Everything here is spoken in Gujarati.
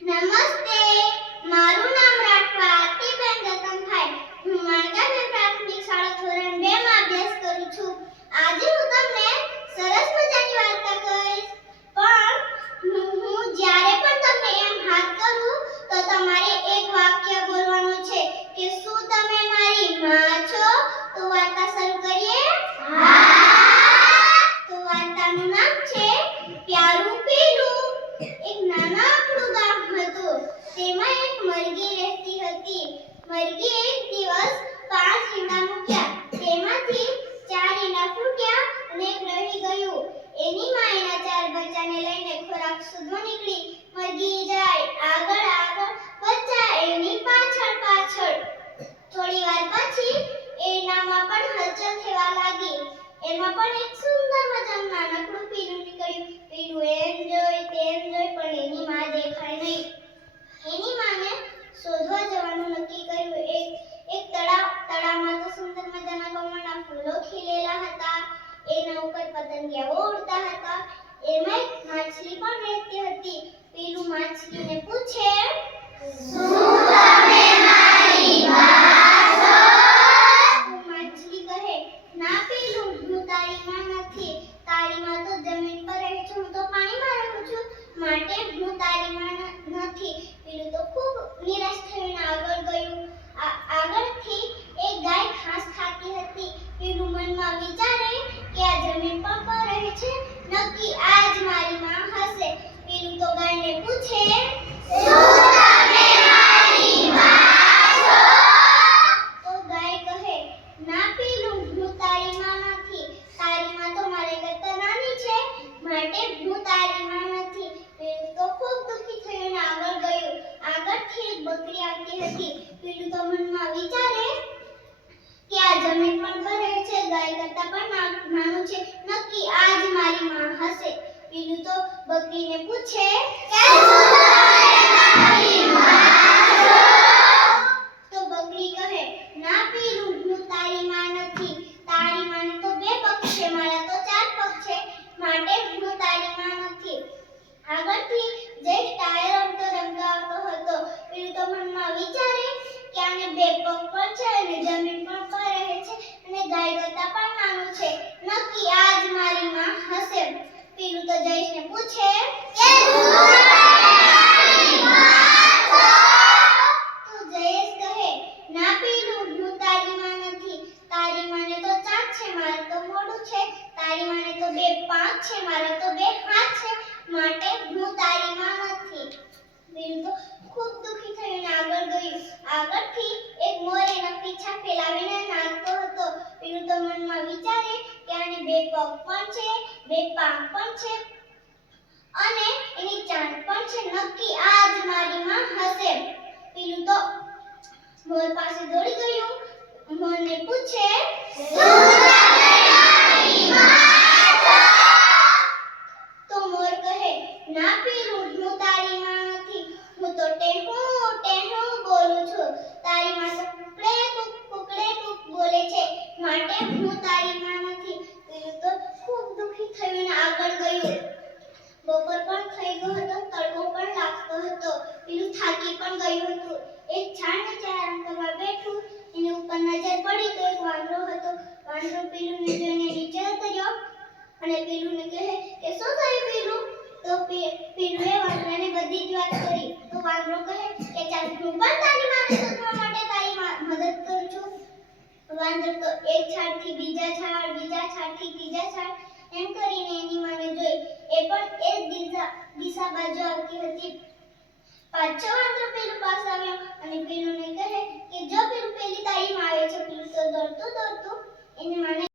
નમસ્તે. મારું નામ રાઠવા, આરતીબેન ગગનભાઈ હું માણગાવી પ્રાથમિક શાળા ધોરણ 2 માં અભ્યાસ કરું છું. આજે હું તમને સરસ મજાની વાર્તા કહીશ પણ હું હું જ્યારે પણ તમને એમ હાથ કરું તો તમારે એક વાક્ય બોલવાનું છે કે શું તમે મારી માં છો તો વાર્તા શરૂ કરીએ તો વાર્તાનું નામ છે પ્યારું પીલું એક નાનકડું ગામ હતું તેમાં એક મરઘી રહેતી હતી. મરઘી એક દિવસ પાંચ ઈંડા મૂક્યા. તેમાંથી ચાર ઈંડા ફૂટ્યા અને એક રહી ગયું. એની માં એના ચાર બચ્ચાને લઈને ખોરાક શોધવા નીકળી. મરઘી જાય, આગળ આગળ, બચ્ચા, એની પાછળ પાછળ. થોડી વાર પછી એનામાં પણ હલચલ થવા લાગી. એમાં પણ એક સુંદર મજાનું નાનકડું પીલું એમ જોઈ તેમ જોઈ પણ એની માં દેખાય નહીં એની માને શોધવા જવાનું નક્કી કર્યું એક એક તળાવ તળાવમાં તો સુંદર મજાના કમળના ફૂલો ખીલેલા હતા એના ઉપર પતંગિયાઓ ઉડતા હતા એમાં એક માછલી પણ રહેતી હતી પેલું માછલીને પૂછે શું તમે મારી માછલી કહે ના પેલું હું તારી માં નથી તારી માં તો જમીન પર રહે છે હું તો પાણીમાં રહું છું માટે હું તારી માં ન- નથી પેલું તો ખૂબ નિરાશ થઈને આગળ ગયું. આગળથી એક ગાય ઘાસ ખાતી હતી. પેલું મનમાં વિચારે કે આ જમીન પર રહે છે. નક્કી આજ મારી માં હશે. પેલું તો ગાયને પૂછે શું તમે મારી તો ગાય કહે ના પેલું હું તારી માં નથી તારી માં તો મારે કરતા નાની છે માટે હું તારી માં નથી પેલું તો ખૂબ દુઃખી થઈને આગળ ગયું આગળથી એક આવતી પેલું તો મનમાં વિચારે કે આ જમીન પણ કરે છે, ગાય કરતા પણ નાનું છે. નક્કી આજ મારી માં હશે. પેલું તો બકરીને પૂછે કે શું તો બકરી કહે ના પીલું હું તારી માં નથી તારી માને તો બે પગ છે મારા તો ચાર પગ છે માટે હું તારી માં નથી આગળથી જયેશ ટાયર રમતો રમતો આવતો હતો પેલું તો મનમાં વિચારે કે આને બે પગ પણ છે અને જમીન પણ પર રહે છે અને ગાય કરતા પણ નાનું છે નક્કી આ જ મારી માં હશે પેલું તો જયેશને પૂછે કે તો જયેશ કહે ના પેલું હું તારી માં નથી તારી માને તો ચાંદ છે, મારે તો મોઢું છે. તારી માને તો બે પાંખ છે, મારે તો બે હાથ છે. માટે હું તારી માં નથી. પેલું તો ખૂબ દુખી થઈને આગળ ગયું. આગળથી એક મોર પીછા ફેલાવીને નાચતો હતો. પેલું તો મનમાં વિચારે કે આને બે પગ પણ છે, બે પાંખ પણ છે અને એની ચાંદ પણ છે. નક્કી આ જ મારી માં હશે. પેલું તો મોર પાસે દોડી ગયું. મોરને પૂછે તો મોર કહે ના પેલું હું તારી માં નથી હું તો ટેહું ટેહું બોલું છું તારી માં તો કુકડે કુક કુકડે કુક બોલે છે. માટે હું તારી માં નથી. પેલું તો ખૂબ દુખી થયું ને આગળ ગયું. બપોર પણ થઈ ગયો હતો, તડકો પણ લાગતો હતો. પેલું થાકી પણ ગયું હતું. એક છાણ નીચે આરામ બેઠું. એની ઉપર નજર પડી તો એક વાંદરો હતો. વાંદરો પેલું ને જોઈને નીચે ઉતર્યો અને પેલું ને કહે કે, શું થયું પેલું તો પેલું એ વાંદરાને બધી જ વાત કરી. તો વાંદરો કહે કે ચાલ, હું પણ તારી માને શોધવા માટે તારી મદદ કરું છું. વાંદર તો એક ઝાડથી બીજા ઝાડ બીજા ઝાડથી ત્રીજા ઝાડ એમ કરીને એની માને જોઈ. એ પણ એ દિશા દિશા બાજુ આવતી હતી. પાછો વાંદરો પેલું પાસ આવ્યો અને પેલુંને કહે કે, જો પેલું પેલી તારી આવે છે, પેલું તો દોડતું દોડતું. એની માને